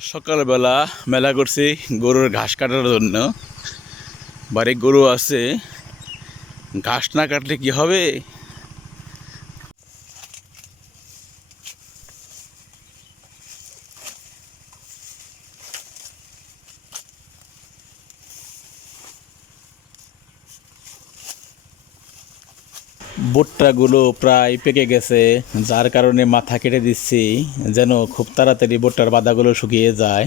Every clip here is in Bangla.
সকালবেলা মেলা করছি গরুর ঘাস কাটার জন্য। বাড়ি গরু আছে, ঘাস না কাটলে কি হবে? ভুট্টাগুলো প্রায় পেকে গেছে, যার কারণে মাথা কেটে দিচ্ছি যেন খুব তাড়াতাড়ি ভুট্টার বাদাগুলো শুকিয়ে যায়।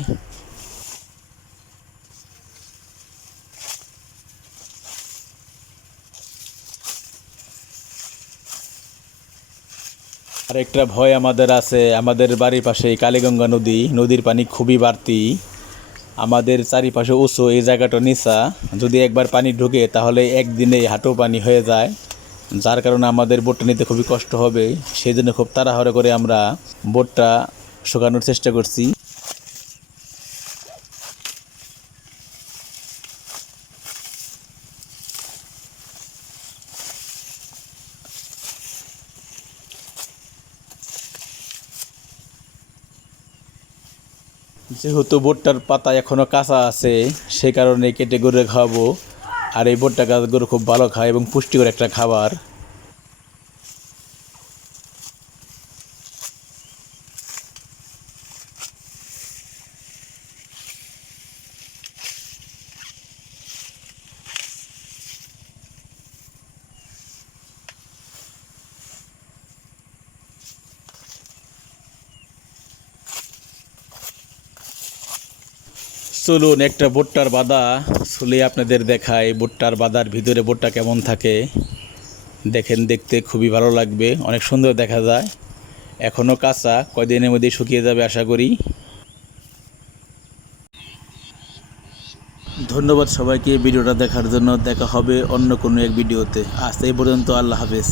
আরেকটা ভয় আমাদের আছে, আমাদের বাড়ির পাশে কালীগঙ্গা নদী, নদীর পানি খুবই বাড়তি। আমাদের চারিপাশে উঁচু, এই জায়গাটা নিচা, যদি একবার পানি ঢুকে তাহলে একদিনেই হাঁটু পানি হয়ে যায়, যার কারণে আমাদের বোটটা নিতে খুবই কষ্ট হবে। সেই জন্য খুব তাড়াহুড়ো করে আমরা বোটটা শুকানোর চেষ্টা করছি। যেহেতু ভুট্টার পাতা এখনও কাঁচা আছে, সে কারণে কেটে গরু খাওয়াবো। আর এই ভুট্টা গাছ গরু খুব ভালো খায় এবং পুষ্টিকর একটা খাবার। চলুন একটা ভুট্টার বাদা চুলে আপনাদের দেখাই। ভুট্টার বাদার ভিতরে ভুট্টা কেমন থাকে দেখেন, দেখতে খুবই ভালো লাগবে, অনেক সুন্দর দেখা যায়। এখনও কাঁচা, কয়দিনের মধ্যেই শুকিয়ে যাবে আশা করি। ধন্যবাদ সবাইকে ভিডিওটা দেখার জন্য। দেখা হবে অন্য কোনো এক ভিডিওতে। আজ এই পর্যন্ত, আল্লাহ হাফেজ।